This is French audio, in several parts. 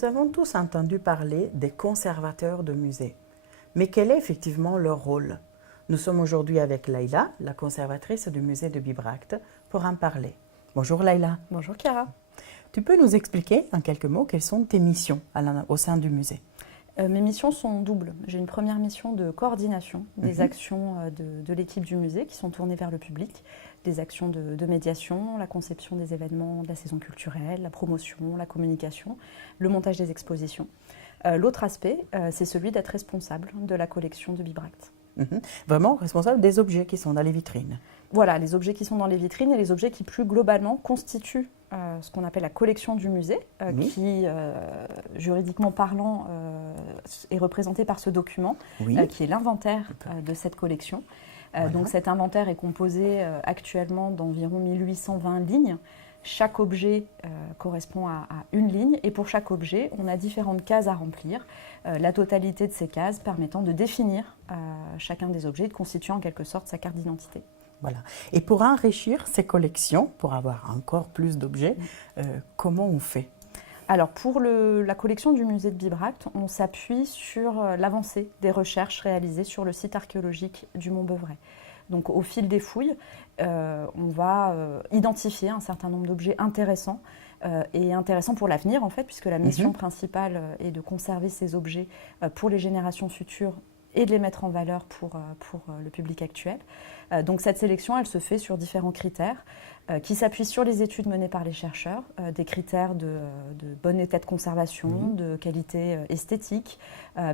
Nous avons tous entendu parler des conservateurs de musées. Mais quel est effectivement leur rôle? Nous sommes aujourd'hui avec Laïla, la conservatrice du musée de Bibracte, pour en parler. Bonjour Laïla. Bonjour Chiara. Tu peux nous expliquer en quelques mots quelles sont tes missions au sein du musée? Mes missions sont doubles. J'ai une première mission de coordination des actions de l'équipe du musée qui sont tournées vers le public, des actions de médiation, la conception des événements de la saison culturelle, la promotion, la communication, le montage des expositions. L'autre aspect, c'est celui d'être responsable de la collection de Bibracte. Vraiment responsable des objets qui sont dans les vitrines. Voilà, les objets qui sont dans les vitrines et les objets qui plus globalement constituent ce qu'on appelle la collection du musée, qui, juridiquement parlant, est représentée par ce document, qui est l'inventaire de cette collection. Donc cet inventaire est composé actuellement d'environ 1820 lignes. Chaque objet correspond à une ligne et pour chaque objet, on a différentes cases à remplir. La totalité de ces cases permettant de définir chacun des objets et de constituer en quelque sorte sa carte d'identité. Voilà. Et pour enrichir ces collections, pour avoir encore plus d'objets, comment on fait? Alors pour la collection du musée de Bibracte, on s'appuie sur l'avancée des recherches réalisées sur le site archéologique du Mont-Beuvray. Donc au fil des fouilles, on va identifier un certain nombre d'objets intéressants et intéressants pour l'avenir en fait, puisque la mission principale est de conserver ces objets pour les générations futures et de les mettre en valeur pour le public actuel. Donc cette sélection, elle se fait sur différents critères qui s'appuient sur les études menées par les chercheurs, des critères de bon état de conservation, de qualité esthétique,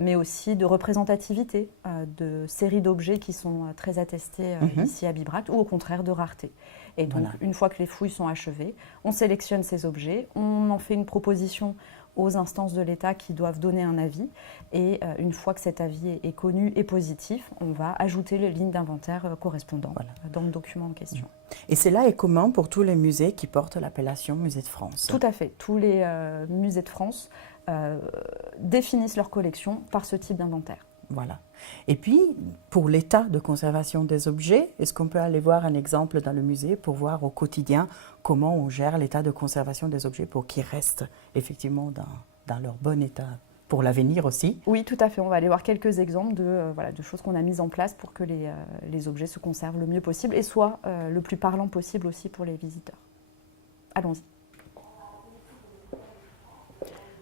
mais aussi de représentativité, de séries d'objets qui sont très attestés ici à Bibracte, ou au contraire de rareté. Et donc une fois que les fouilles sont achevées, on sélectionne ces objets, on en fait une proposition aux instances de l'État qui doivent donner un avis. Et une fois que cet avis est connu et positif, on va ajouter les lignes d'inventaire correspondantes dans le document en question. Et cela est commun pour tous les musées qui portent l'appellation Musée de France? Tout à fait. Tous les musées de France définissent leur collection par ce type d'inventaire. Voilà. Et puis, pour l'état de conservation des objets, est-ce qu'on peut aller voir un exemple dans le musée pour voir au quotidien comment on gère l'état de conservation des objets pour qu'ils restent effectivement dans leur bon état pour l'avenir aussi? Oui, tout à fait. On va aller voir quelques exemples de choses qu'on a mises en place pour que les objets se conservent le mieux possible et soient le plus parlant possible aussi pour les visiteurs. Allons-y.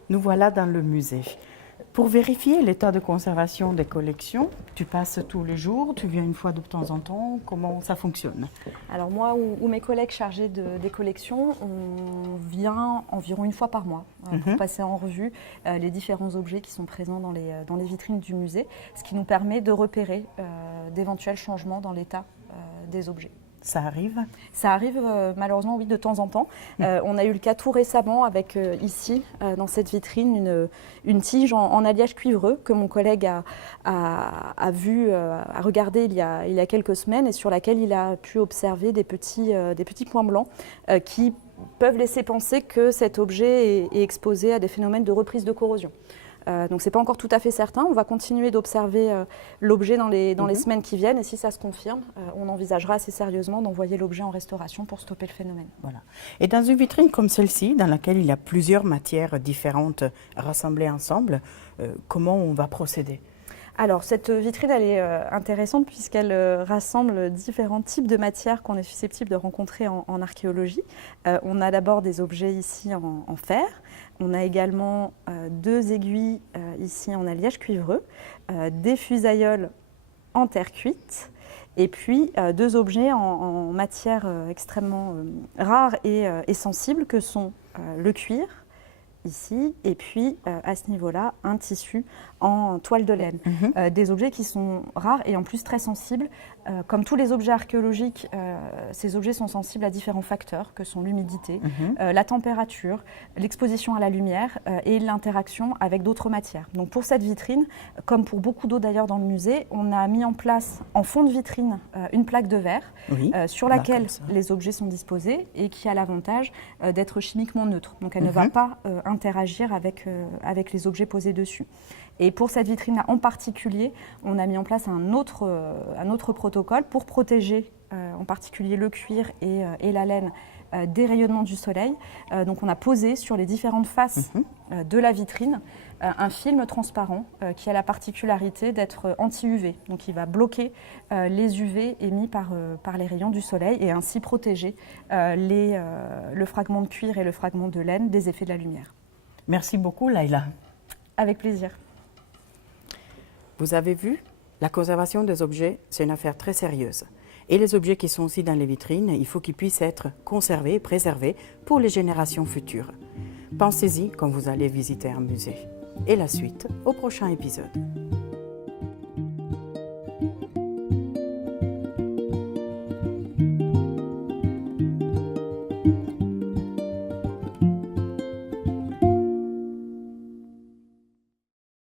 Nous voilà dans le musée. Pour vérifier l'état de conservation des collections, tu passes tous les jours, tu viens une fois de temps en temps, comment ça fonctionne? Alors moi ou mes collègues chargés des collections, on vient environ une fois par mois pour passer en revue les différents objets qui sont présents dans les vitrines du musée, ce qui nous permet de repérer d'éventuels changements dans l'état des objets. Ça arrive? Ça arrive malheureusement, oui, de temps en temps. On a eu le cas tout récemment avec ici, dans cette vitrine, une tige en alliage cuivreux que mon collègue a regardé il y a quelques semaines et sur laquelle il a pu observer des petits points blancs qui peuvent laisser penser que cet objet est exposé à des phénomènes de reprise de corrosion. Donc ce n'est pas encore tout à fait certain. On va continuer d'observer l'objet dans les semaines qui viennent et si ça se confirme, on envisagera assez sérieusement d'envoyer l'objet en restauration pour stopper le phénomène. Voilà. Et dans une vitrine comme celle-ci, dans laquelle il y a plusieurs matières différentes rassemblées ensemble, comment on va procéder? Alors, cette vitrine, elle est intéressante puisqu'elle rassemble différents types de matières qu'on est susceptible de rencontrer en archéologie. On a d'abord des objets ici en fer. On a également 2 aiguilles ici en alliage cuivreux, des fusailloles en terre cuite et puis 2 objets en matière extrêmement rare et sensible que sont le cuir, ici, et puis à ce niveau-là, un tissu en toile de laine. Des objets qui sont rares et en plus très sensibles. Comme tous les objets archéologiques, ces objets sont sensibles à différents facteurs que sont l'humidité, la température, l'exposition à la lumière et l'interaction avec d'autres matières. Donc pour cette vitrine, comme pour beaucoup d'autres d'ailleurs dans le musée, on a mis en place en fond de vitrine une plaque de verre sur laquelle les objets sont disposés et qui a l'avantage d'être chimiquement neutre. Donc elle ne va pas interagir avec les objets posés dessus. Et pour cette vitrine-là en particulier, on a mis en place un autre protocole pour protéger en particulier le cuir et la laine des rayonnements du soleil. Donc on a posé sur les différentes faces de la vitrine un film transparent qui a la particularité d'être anti-UV. Donc il va bloquer les UV émis par les rayons du soleil et ainsi protéger le fragment de cuir et le fragment de laine des effets de la lumière. Merci beaucoup, Laïla. Avec plaisir. Vous avez vu, la conservation des objets, c'est une affaire très sérieuse. Et les objets qui sont aussi dans les vitrines, il faut qu'ils puissent être conservés, préservés pour les générations futures. Pensez-y quand vous allez visiter un musée. Et la suite au prochain épisode.